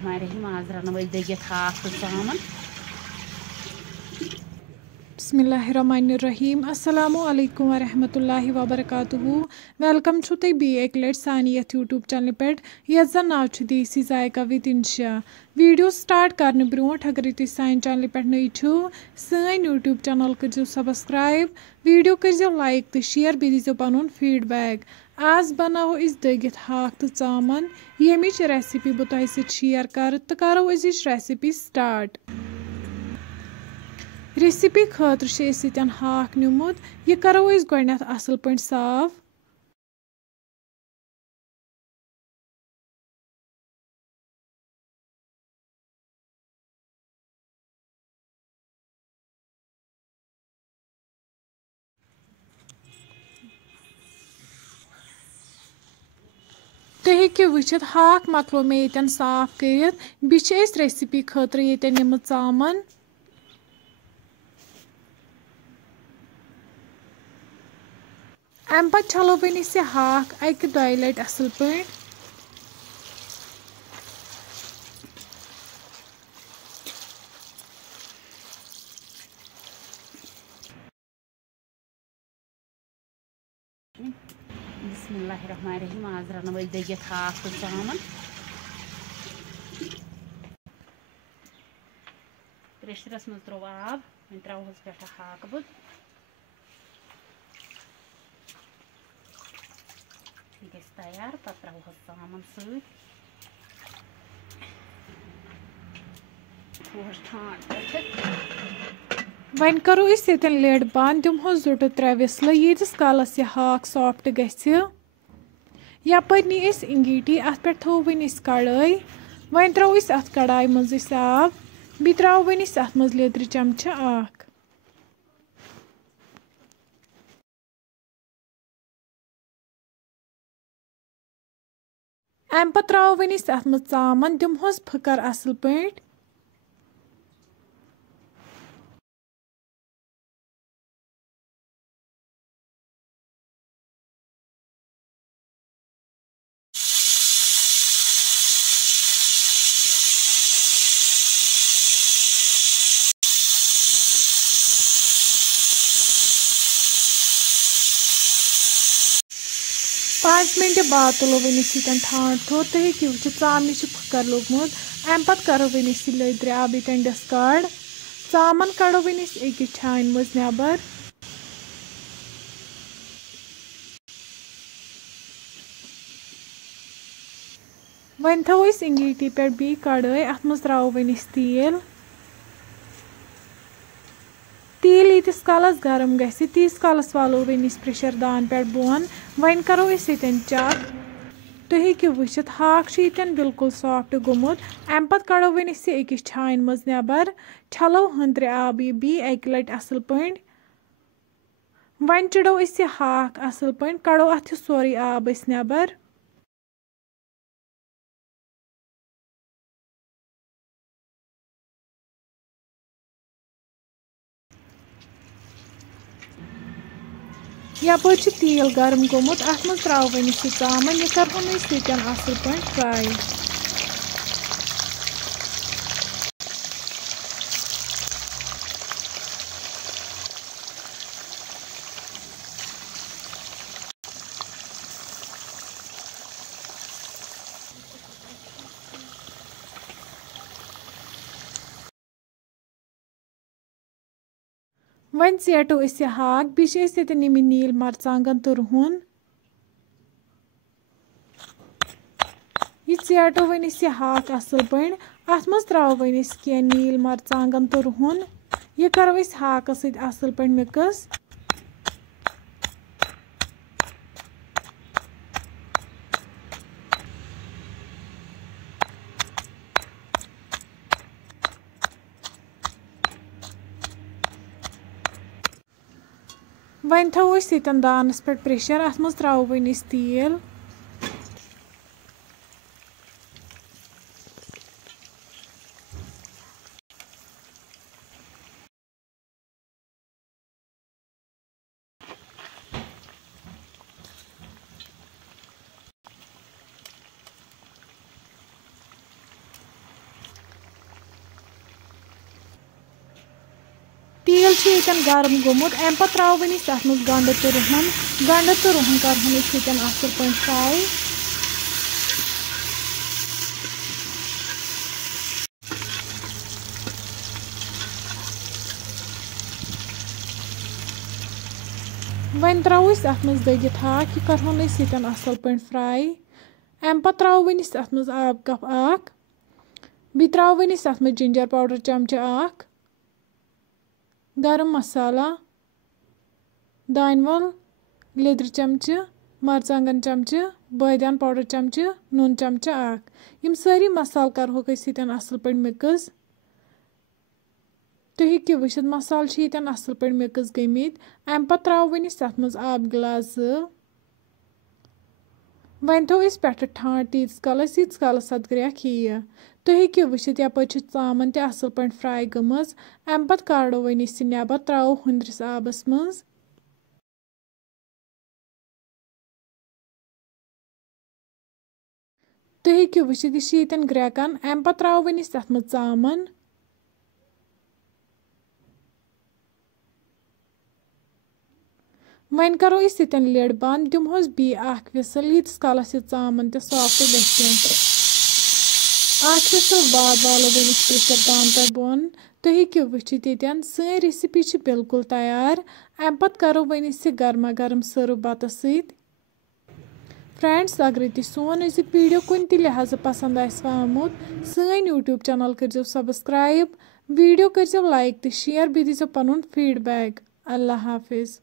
हमारे ही माज रन वही दगित हाक तो चामन। बिस्मिल्लाहिर्रहमानिर्रहीम अस्सलामु अलैकुम वरहमतुल्लाहि वबरकातुहू। वेलकम छु तुम बी एक लट सानी यथ यूट्यूब चैनल पे यथ जन नाव छु देसी जायका विद इंशा। वीडियो स्टार्ट करने ब्रोट अगर तुम सान चैनल पे नई छु सान यूट्यूब चैनल करो सब्सक्राइब, वीडियो करो लाइक तो शेयर बे दीजो पनुन फीडबैक। आज बनावो इस दगित हाक तो चामन यमिच रेसिपी बह तोह सत शेयर कर तो करो अजिच रेसिपी स्टार्ट। रेसिपी खतर हाक निमुत यह करो गोडनथ असल पे साफ। तुम हेकि वुचित हाक मकलो मे यतन साफ कर बेस रेसिपी खतर यतन निमुत चामन। अम पत छलो वन यह हाक अकि दो लट असल पे। बिस्मिल्लाहिर्रहमानिर्रहीम माज रन वही दगित हाक तो चामन। प्रेशरस मज त्रो आब वन त्रोहस पे हाक बह यह गई तैयार पे त्रोहस चामन सत वन करो यतन लिड बंद दिमहो जुट 3 विसल यीतिस कालस यह हाक सॉफ्ट गछि। यपर नी इंगीटी अत पे थो वन कड़ाई वन त्रो अत कड़ाई मज आब बे त्रो वन अत मज लेद्र चमचा अख। अम पे त्रो वन अत मज चामन दिमहोस फकर असल पे। पाँच मिनट बाद तुलो वन यतन ठान थो तो हेकि वो चामन फकर लोगमुत। अम पत करो वन लेद्र आब यतन डिस्कार्ड चामन कड़ो वन अकिस छान मज नबर। वन थो इंगीटी पे बी कड़ाई अत मज त्रो वन तेल। तेल यीतिस कालस गरम गि तीस कालस वालो वन प्रेशर दान पे बोन। वन करो यतन चक तुम हेकि वुचित हाक यतन बिल्कुल सॉफ्ट गोमुत। अम पत कड़ो वन अकिस छान मज नबर छलो हंद्रे आब यह बी एक लट असल पे। वन चड़ो यह हाक असल पे कड़ो अथ सोरे आब नबर। यपर तेल गरम गोमुत अत मज त्रो वन यह चामन यह करहन यतन असल पे फ्राई। वन चेटो यह हाक बेस यतन नील मरचांगन तो रुहन यह चेटो वन यह हाक असल पे अत मज त्रो वन कह नील मरचांगन तो रुहन यह करो हाक सत असल पे मिक्स। वन थो यतन दानस पे प्रेशर अत मज त्रो वन तेल। ये गर्म गोमुत अम पे त्रोवन तथ मज गंड तो रुहन करहन असल पे फ्राई। वन त्रो अत मज दगित हाक यह करहन असल पे फ्राई। अम पे त्रोवन अत मज आब कप अख बी त्रोवन अत मज जिंजर पाउडर चमचे अख गरम मसाला दानवल लेदर चमचे मरचांगन चमचे बादियान पाउडर चमचे नून चमचे अख यम सारी मसाल करहोक असल पे मिक्स। तुम हेकि वुचित मसाल असल पे मिक्स गमित अम पे त्रोवन अत मज आब गिलास वन थो पे ठाट तीस कालस अत ग्रेख यह तुम हेकि वुचित यप चामन असल पे फ्राई गमज अम पे काड़ो वन नबर त्रो हुंद्रिस आबस मज। तुम हेकि वुचित यह ग्रेकन अम पे त्रो वन अत मज चामन। वन करो लिड बंद दिमहोस बी विसल यीतिस कालस यह चामन तो सॉफ्ट गन विसल बाद वालो वन प्रेशर दान पे बोन। तुम हेकि वुचित ये सन रेसिपी बिल्कुल तैयार। अम पे करो वन गर्मा गर्म सर्व बत सत। फ्रेंड्स अगर तुम सोन अजुक वीडियो कुन त लिहाज पसंद आमुत सन यूट्यूब चैनल कर सब्सक्राइब वीडियो कर लाइक तो शेयर बी दीजो पनुन फीडबैक। अल्लाह हाफिज।